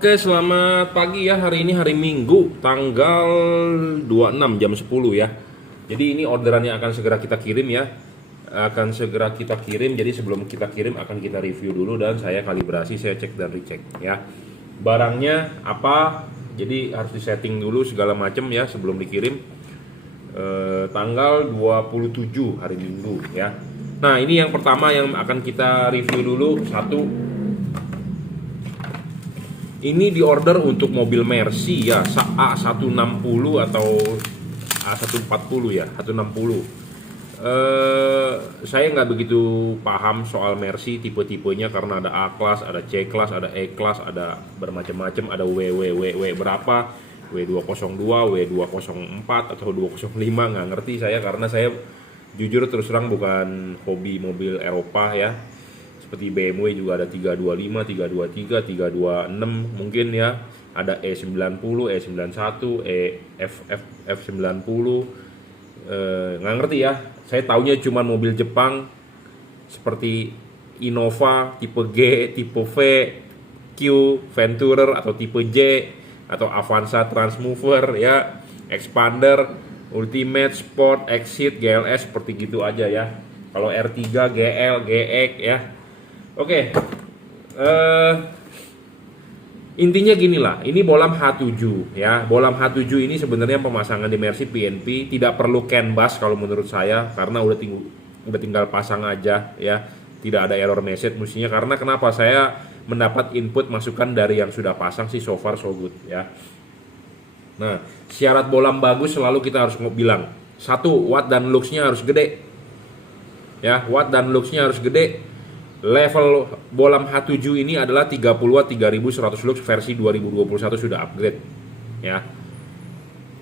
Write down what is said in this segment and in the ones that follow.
Oke, selamat pagi ya. Hari ini hari Minggu, tanggal 26 jam 10 ya. Jadi ini orderan yang akan segera kita kirim ya. Akan segera kita kirim. Jadi sebelum kita kirim akan kita review dulu dan saya kalibrasi, saya cek dan recheck ya. Barangnya apa? Jadi harus disetting dulu segala macam ya sebelum dikirim. Tanggal 27 hari Minggu ya. Nah, ini yang pertama yang akan kita review dulu. Satu, ini diorder untuk mobil Mercy ya, A160 atau A140 ya, 160. Saya nggak begitu paham soal Mercy tipe-tipenya karena ada A-Class, ada C-Class, ada E-Class, ada bermacam-macam, ada W berapa, W202, W204 atau 205, nggak ngerti saya karena saya jujur terus terang bukan hobi mobil Eropa ya. Seperti BMW juga ada 325, 323, 326 mungkin ya. Ada E90, E91, F90. Nggak ngerti ya. Saya taunya cuma mobil Jepang seperti Innova, tipe G, tipe V, Q, Venturer atau tipe J atau Avanza Transmover ya, Expander, Ultimate, Sport, Exit, GLS seperti gitu aja ya. Kalau R3, GL, GX ya. Oke, intinya gini lah, ini bolam H7 ya. Bolam H7 ini sebenarnya pemasangan di Mercy PNP tidak perlu CAN bus kalau menurut saya, karena udah tinggal pasang aja ya. Tidak ada error message mestinya, karena kenapa saya mendapat input masukan dari yang sudah pasang sih, so far so good ya. Nah, syarat bolam bagus selalu kita harus bilang, satu, watt dan luxnya harus gede ya. Watt dan luxnya harus gede. Level bolam H7 ini adalah 30 watt 3100 lux versi 2021, sudah upgrade ya.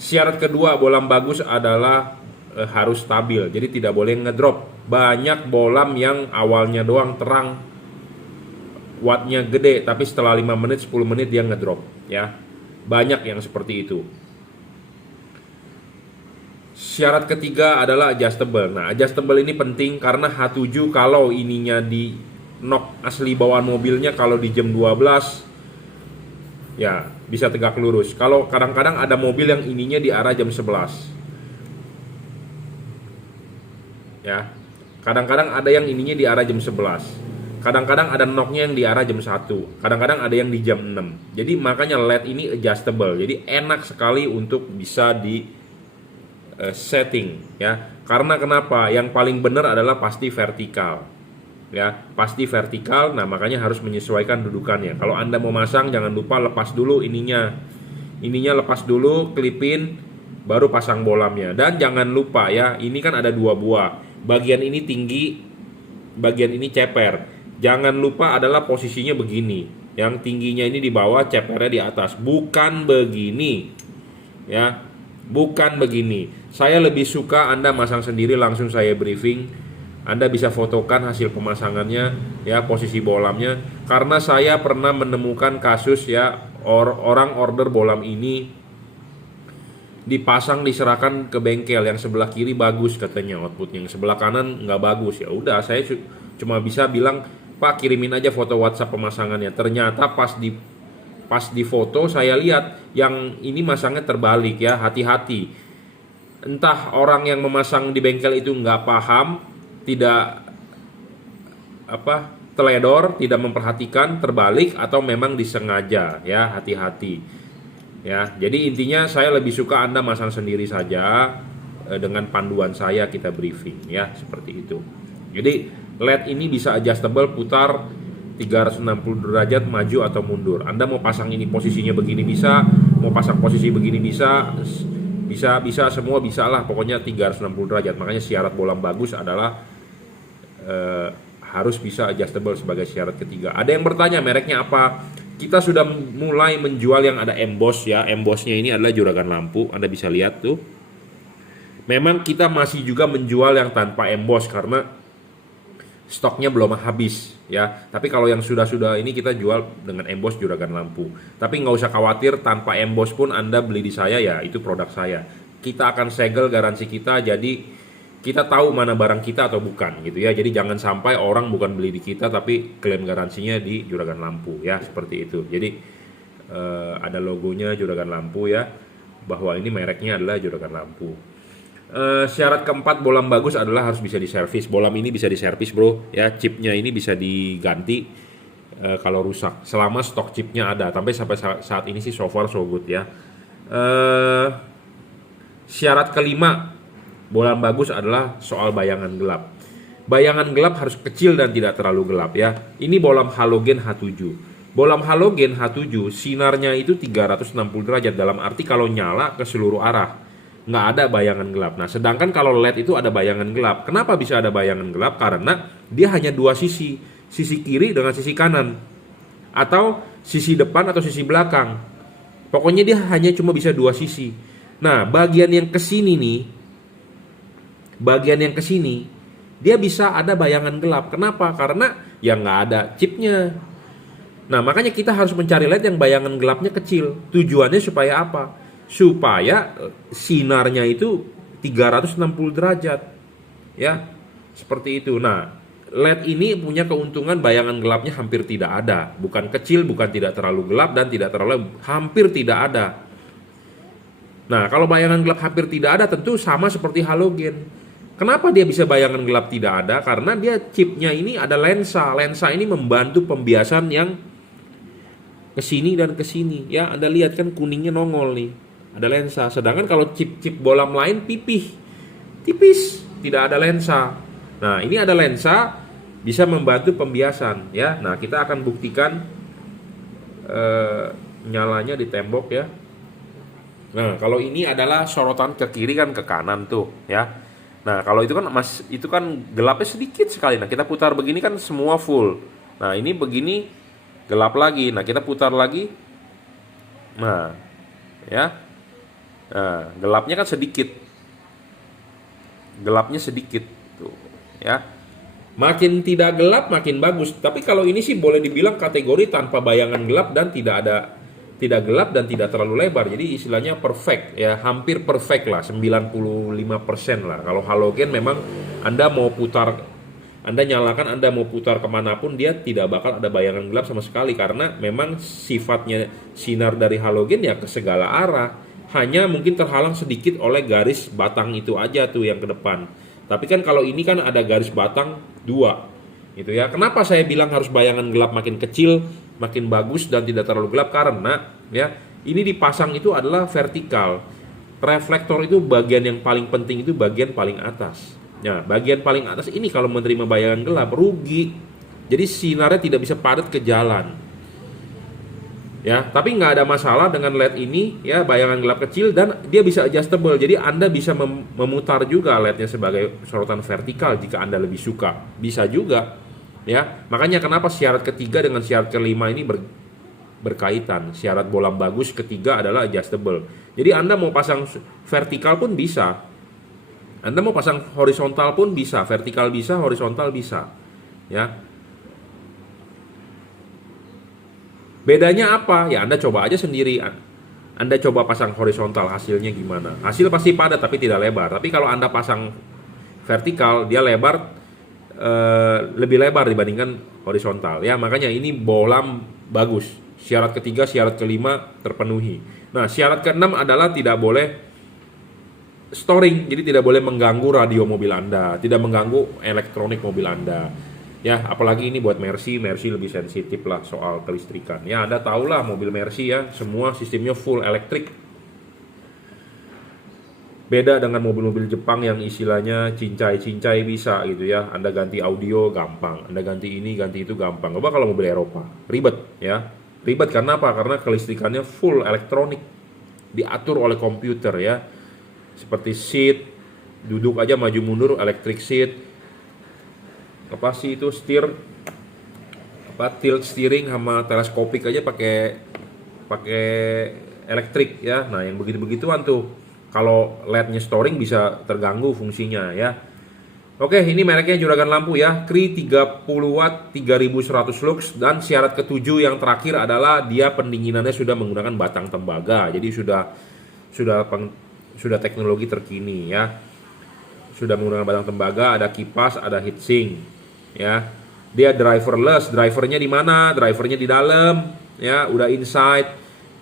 Syarat kedua bolam bagus adalah harus stabil, jadi tidak boleh ngedrop. Banyak bolam yang awalnya doang terang, wattnya gede, tapi setelah 5 menit 10 menit dia ngedrop ya. Banyak yang seperti itu. Syarat ketiga adalah adjustable. Nah, adjustable ini penting karena H7 kalau ininya di nok asli bawaan mobilnya, kalau di jam 12 ya bisa tegak lurus. Kalau kadang-kadang ada mobil yang ininya di arah jam 11 ya. Kadang-kadang ada yang ininya di arah jam 11. Kadang-kadang ada noknya yang di arah jam 1. Kadang-kadang ada yang di jam 6. Jadi makanya LED ini adjustable. Jadi enak sekali untuk bisa di setting ya. Karena kenapa? Yang paling benar adalah pasti vertikal ya, pasti vertikal. Nah, makanya harus menyesuaikan dudukannya. Kalau Anda mau masang, jangan lupa lepas dulu ininya lepas dulu, klipin, baru pasang bolamnya. Dan jangan lupa ya, ini kan ada dua buah, bagian ini tinggi, bagian ini ceper. Jangan lupa adalah posisinya begini, yang tingginya ini di bawah, cepernya di atas, bukan begini ya, bukan begini. Saya lebih suka Anda masang sendiri, langsung saya briefing. Anda bisa fotokan hasil pemasangannya ya, posisi bolamnya. Karena saya pernah menemukan kasus ya, orang order bolam ini dipasang, diserahkan ke bengkel, yang sebelah kiri bagus katanya outputnya, yang sebelah kanan nggak bagus. Ya udah, saya cuma bisa bilang, Pak, kirimin aja foto WhatsApp pemasangannya. Ternyata pas di foto saya lihat yang ini masangnya terbalik ya. Hati-hati, entah orang yang memasang di bengkel itu nggak paham, tidak teledor, tidak memperhatikan, terbalik, atau memang disengaja ya. Hati-hati ya. Jadi intinya saya lebih suka Anda masang sendiri saja, dengan panduan saya kita briefing ya, seperti itu. Jadi LED ini bisa adjustable, putar 360 derajat maju atau mundur. Anda mau pasang ini posisinya begini bisa, mau pasang posisi begini bisa semua bisa lah, pokoknya 360 derajat. Makanya syarat bolam bagus adalah harus bisa adjustable sebagai syarat ketiga. Ada yang bertanya mereknya apa? Kita sudah mulai menjual yang ada emboss ya. Embossnya ini adalah juragan lampu, Anda bisa lihat tuh. Memang kita masih juga menjual yang tanpa emboss karena stoknya belum habis ya. Tapi kalau yang sudah ini kita jual dengan emboss juragan lampu. Tapi nggak usah khawatir, tanpa emboss pun Anda beli di saya ya, itu produk saya. Kita akan segel garansi kita, jadi kita tahu mana barang kita atau bukan gitu ya. Jadi jangan sampai orang bukan beli di kita tapi klaim garansinya di juragan lampu ya, seperti itu. Jadi ada logonya juragan lampu ya, bahwa ini mereknya adalah juragan lampu. Syarat keempat bolam bagus adalah harus bisa diservis. Bolam ini bisa diservis bro ya, chipnya ini bisa diganti kalau rusak selama stok chipnya ada. Sampai saat ini sih so far so good ya. Syarat kelima bolam bagus adalah soal bayangan gelap. Bayangan gelap harus kecil dan tidak terlalu gelap ya. Ini bolam halogen H7. Bolam halogen H7 sinarnya itu 360 derajat, dalam arti kalau nyala ke seluruh arah, nggak ada bayangan gelap. Nah, sedangkan kalau LED itu ada bayangan gelap. Kenapa bisa ada bayangan gelap? Karena dia hanya dua sisi, sisi kiri dengan sisi kanan, atau sisi depan atau sisi belakang. Pokoknya dia hanya cuma bisa dua sisi. Nah, bagian yang kesini nih, dia bisa ada bayangan gelap. Kenapa? Karena ya nggak ada chipnya. Nah, makanya kita harus mencari LED yang bayangan gelapnya kecil. Tujuannya supaya apa? Supaya sinarnya itu 360 derajat ya, seperti itu. Nah, LED ini punya keuntungan bayangan gelapnya hampir tidak ada, bukan kecil, bukan tidak terlalu gelap, dan tidak terlalu, hampir tidak ada. Nah, kalau bayangan gelap hampir tidak ada, tentu sama seperti halogen. Kenapa dia bisa bayangan gelap tidak ada? Karena dia chipnya ini ada lensa. Lensa ini membantu pembiasan yang kesini dan kesini ya. Anda lihat kan kuningnya nongol nih, ada lensa. Sedangkan kalau chip-chip bolam lain tipis, tidak ada lensa. Nah, ini ada lensa, bisa membantu pembiasan ya. Nah, kita akan buktikan nyalanya di tembok ya. Nah, kalau ini adalah sorotan ke kiri kan ke kanan tuh ya. Nah, kalau itu kan gelapnya sedikit sekali. Nah, kita putar begini kan semua full. Nah, ini begini gelap lagi. Nah, kita putar lagi. Nah, ya. Nah, gelapnya kan sedikit. Gelapnya sedikit tuh, ya. Makin tidak gelap makin bagus. Tapi kalau ini sih boleh dibilang kategori tanpa bayangan gelap dan tidak gelap dan tidak terlalu lebar. Jadi istilahnya perfect ya, hampir perfect lah, 95% lah. Kalau halogen memang Anda nyalakan, Anda mau putar kemanapun dia tidak bakal ada bayangan gelap sama sekali, karena memang sifatnya sinar dari halogen ya ke segala arah. Hanya mungkin terhalang sedikit oleh garis batang itu aja tuh yang ke depan. Tapi kan kalau ini kan ada garis batang 2 gitu ya. Kenapa saya bilang harus bayangan gelap makin kecil makin bagus dan tidak terlalu gelap? Karena ya ini dipasang itu adalah vertikal. Reflektor itu bagian yang paling penting, itu bagian paling atas. Nah, bagian paling atas ini kalau menerima bayangan gelap rugi. Jadi sinarnya tidak bisa padat ke jalan. Ya, tapi nggak ada masalah dengan LED ini ya, bayangan gelap kecil dan dia bisa adjustable. Jadi Anda bisa memutar juga LED-nya sebagai sorotan vertikal jika Anda lebih suka. Bisa juga ya. Makanya kenapa syarat ketiga dengan syarat kelima ini berkaitan. Syarat bolam bagus ketiga adalah adjustable. Jadi Anda mau pasang vertikal pun bisa. Anda mau pasang horizontal pun bisa, vertikal bisa, horizontal bisa. Ya. Bedanya apa? Ya Anda coba aja sendiri. Anda coba pasang horizontal, hasilnya gimana? Hasil pasti padat tapi tidak lebar. Tapi kalau Anda pasang vertikal, dia lebih lebar dibandingkan horizontal. Ya, makanya ini bolam bagus. Syarat ketiga, syarat kelima terpenuhi. Nah, syarat keenam adalah tidak boleh storing. Jadi tidak boleh mengganggu radio mobil Anda, tidak mengganggu elektronik mobil Anda. Ya, apalagi ini buat Mercy lebih sensitif lah soal kelistrikan. Ya, Anda tahulah mobil Mercy ya, semua sistemnya full elektrik. Beda dengan mobil-mobil Jepang yang istilahnya cincai-cincai bisa gitu ya. Anda ganti audio gampang, Anda ganti ini, ganti itu gampang. Coba kalau mobil Eropa, ribet ya. Ribet karena apa? Karena kelistrikannya full elektronik. Diatur oleh komputer ya. Seperti seat, duduk aja maju mundur electric seat. Apa sih itu tilt steering sama teleskopik aja pakai elektrik ya. Nah, yang begitu-begituan tuh kalau LED-nya storing bisa terganggu fungsinya ya. Oke, ini mereknya juragan lampu ya, Cree 30 watt 3100 lux, dan syarat ketujuh yang terakhir adalah dia pendinginannya sudah menggunakan batang tembaga. Jadi sudah teknologi terkini ya. Sudah menggunakan batang tembaga, ada kipas, ada heatsink. Ya, dia driverless. Drivernya di mana? Drivernya di dalam. Ya, udah inside.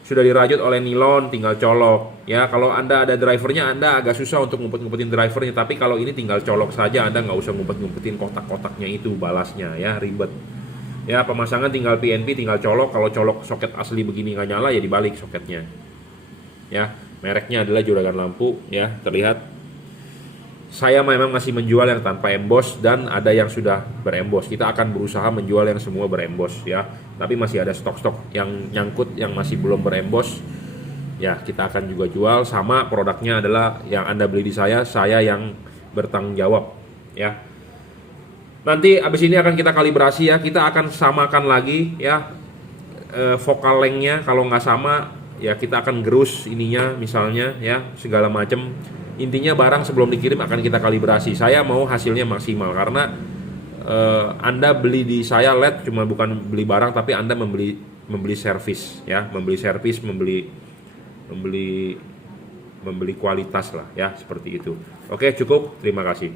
sudah dirajut oleh nilon, tinggal colok. Ya, kalau Anda ada drivernya, Anda agak susah untuk ngumpet-ngumpetin drivernya. Tapi kalau ini tinggal colok saja, Anda nggak usah ngumpet-ngumpetin kotak-kotaknya itu, balasnya, ya ribet. Ya, pemasangan tinggal PNP, tinggal colok. Kalau colok soket asli begini nggak nyala, ya dibalik soketnya. Ya, mereknya adalah Juragan Lampu, ya terlihat. Saya memang masih menjual yang tanpa emboss dan ada yang sudah beremboss. Kita akan berusaha menjual yang semua beremboss ya. Tapi masih ada stok-stok yang nyangkut yang masih belum beremboss. Ya, kita akan juga jual. Sama produknya adalah yang Anda beli di saya yang bertanggung jawab ya. Nanti abis ini akan kita kalibrasi ya. Kita akan samakan lagi ya vokal lengthnya. Kalau nggak sama ya kita akan gerus ininya misalnya ya, segala macam. Intinya barang sebelum dikirim akan kita kalibrasi. Saya mau hasilnya maksimal karena Anda beli di saya LED cuma bukan beli barang, tapi Anda membeli servis ya, membeli kualitas lah ya, seperti itu. Oke, cukup. Terima kasih.